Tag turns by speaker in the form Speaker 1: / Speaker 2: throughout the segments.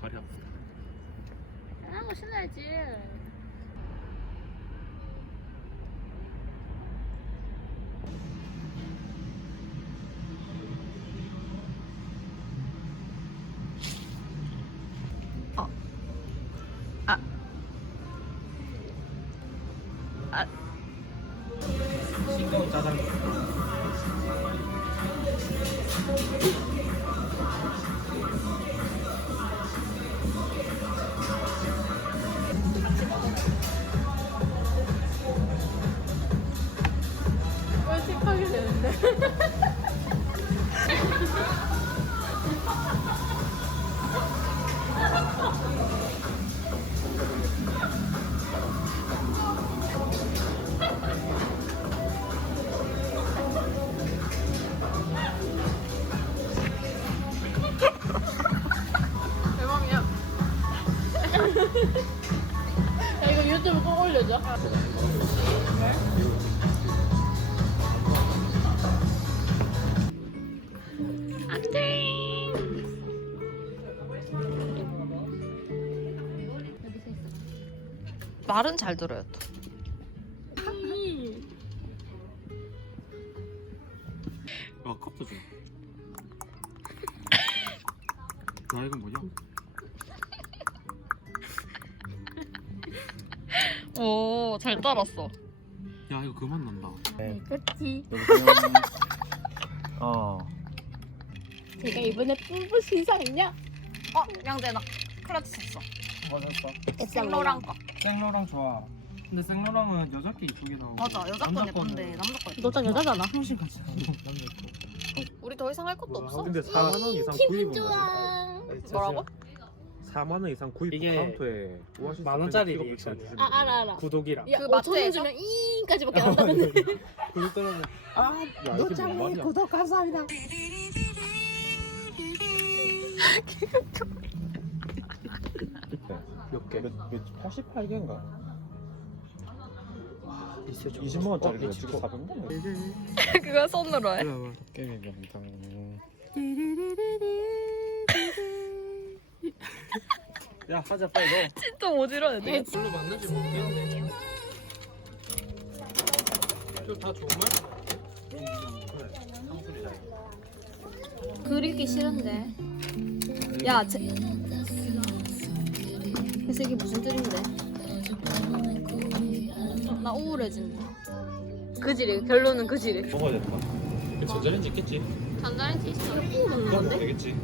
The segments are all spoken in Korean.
Speaker 1: 발이 아프다.
Speaker 2: 하는 뻘쭘하게 되는데.
Speaker 3: 말은 잘 들어요. 또.
Speaker 1: 아 컵도 줘. 나 이건 뭐냐?
Speaker 3: 오, 잘 따랐어.
Speaker 1: 야 이거 그만 난다.
Speaker 2: 그치.
Speaker 1: 어.
Speaker 2: 제가 이번에 뿜뿜 신상이냐?
Speaker 3: 어, 양재 나 클러치 쳤어.
Speaker 4: 맞았어.
Speaker 3: 생로랑 거.
Speaker 4: 생로랑 좋아. 근데 생로랑은 여자께 이쁘게 나오고.
Speaker 3: 맞아, 여자 건 예쁜데 남자 거 예쁜데.
Speaker 2: 너짱 여자잖아.
Speaker 4: 훨씬 같이 나오고 남자 거.
Speaker 3: 우리 더 이상 할 것도 없어?
Speaker 1: 근데 4만 원 이상 구입은
Speaker 2: 좋아.
Speaker 3: 뭐라고?
Speaker 1: 4만 원 이상 구입
Speaker 4: 이게
Speaker 1: 카운터에 오아시스
Speaker 4: 만 원짜리 리액션.
Speaker 1: 주시는
Speaker 2: 아 알아 알아.
Speaker 4: 구독이랑.
Speaker 2: 야
Speaker 3: 그
Speaker 2: 5천 원
Speaker 3: 마트에서?
Speaker 2: 주면 이까지밖에 안 나는데.
Speaker 4: 구독 떨어져. 아,
Speaker 1: 야, 이게
Speaker 4: 노짱님
Speaker 1: 뭐.
Speaker 4: 구독 감사합니다.
Speaker 1: 몇 개?
Speaker 5: 몇, 몇 88개인가?
Speaker 4: 있어
Speaker 5: 20만 원짜리가 지금 400만
Speaker 3: 그거 손으로 해.
Speaker 4: 원.
Speaker 5: 게임의 명당
Speaker 4: 야 하자 빨리 넣어.
Speaker 3: 진짜 어지러워. 돼.
Speaker 4: 별로 맞는지 모르겠네. 저다 좋은 말?
Speaker 2: 그리기 싫은데. 야, 제... 그래서 이게 무슨 뜻인데? 나 우울해진다. 그지래. 결론은 그지래.
Speaker 1: 먹어야 된다. 전자레인지 있겠지?
Speaker 2: 전자레인지 있어.
Speaker 1: 되겠지?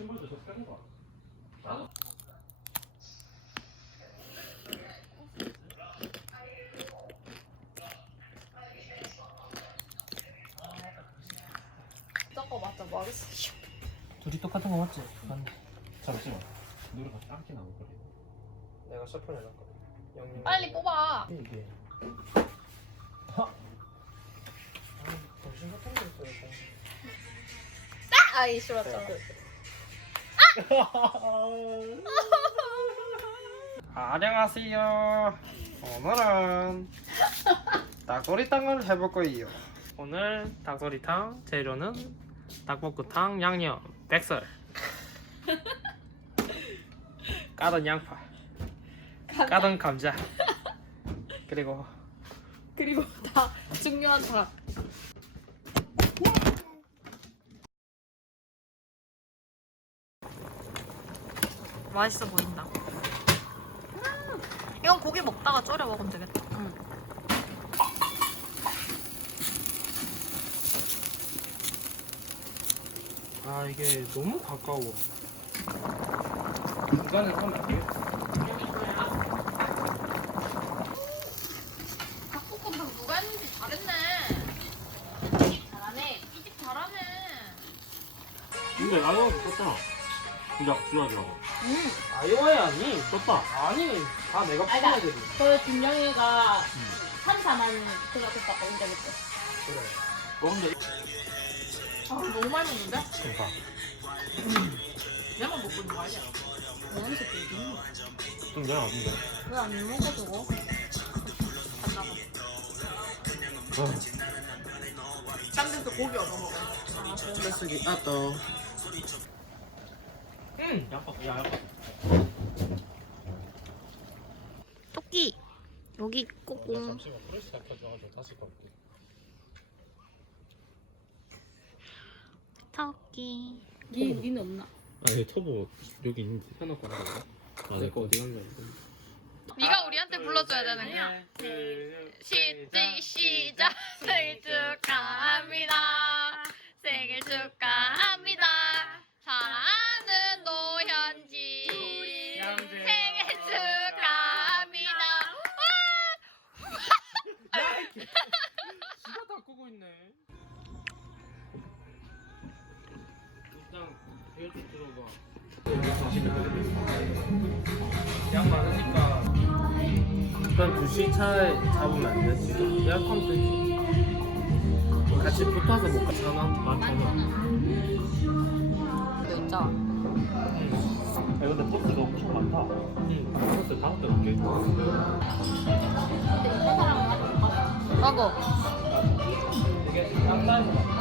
Speaker 1: 친구들. 저거
Speaker 3: 맞죠? 머리숱.
Speaker 4: 둘이 똑같은 거 맞지? 맞네.
Speaker 1: 잠시만. 노래가 땀기 나고 그래.
Speaker 4: 내가 셔플 해놨거든. 영민.
Speaker 3: 빨리 뽑아.
Speaker 4: 이게. 하. 아, 정신 같은 거 있어야
Speaker 3: 아이 싫었잖아.
Speaker 4: 안녕하세요. 오늘은 닭도리탕을 해볼 거예요. 오늘 닭도리탕 재료는 닭볶음탕 양념 백설 까던 양파 까던 감자 그리고
Speaker 2: 그리고 다 중요한 다.
Speaker 3: 맛있어 보인다. 이건 고기 먹다가 졸여 먹으면 되겠다.
Speaker 4: 아 이게 너무 가까워. 중간에 하면 안 되겠다.
Speaker 3: 닭볶음탕 누가 했는지 잘했네. 이 집 잘하네. 이 집 잘하네.
Speaker 1: 근데 나도 붙었다. 부작 줄여주라고.
Speaker 4: 아이오아이 아니
Speaker 1: 떴다.
Speaker 4: 아니 다 내가
Speaker 2: 아니다.
Speaker 4: 풀어야 되지
Speaker 2: 그 김영희가 3, 4만 생각했다고 혼자 그때.
Speaker 4: 그래
Speaker 1: 어, 근데
Speaker 3: 아, 너무 많이 먹는데?
Speaker 1: 그러니까.
Speaker 3: 내만 먹고 있는 거 아니야?
Speaker 2: 뭐하는 새끼
Speaker 1: 좀 내가 아픈데.
Speaker 2: 왜안 먹어 저거?
Speaker 3: 딴 데서 고기 얻어 먹어.
Speaker 4: 뺏으기
Speaker 1: 야.
Speaker 2: 토끼 여기 꼬꽁
Speaker 1: 잠시만 다시 갈게.
Speaker 2: 토끼 니, 니는 없나?
Speaker 1: 아니 터보 여기 있는지.
Speaker 4: 해놓고 나가
Speaker 1: 아, 내 거 어디
Speaker 4: 간지
Speaker 3: 네가 우리한테 불러줘야 되는 거야. 시지 시작 생일 축하합니다. 생일 축하합니다. 사랑
Speaker 4: 양 많으니까 일단 2시 차에 잡으면 안 돼? 지금 예약하면 되지 같이 붙어서 못 가잖아 많잖아
Speaker 2: 이거 있잖아
Speaker 1: 야, 근데 버스가 엄청 많다.
Speaker 4: 응.
Speaker 1: 버스 다음 때 갈게.
Speaker 2: 먹어
Speaker 4: 이게 딴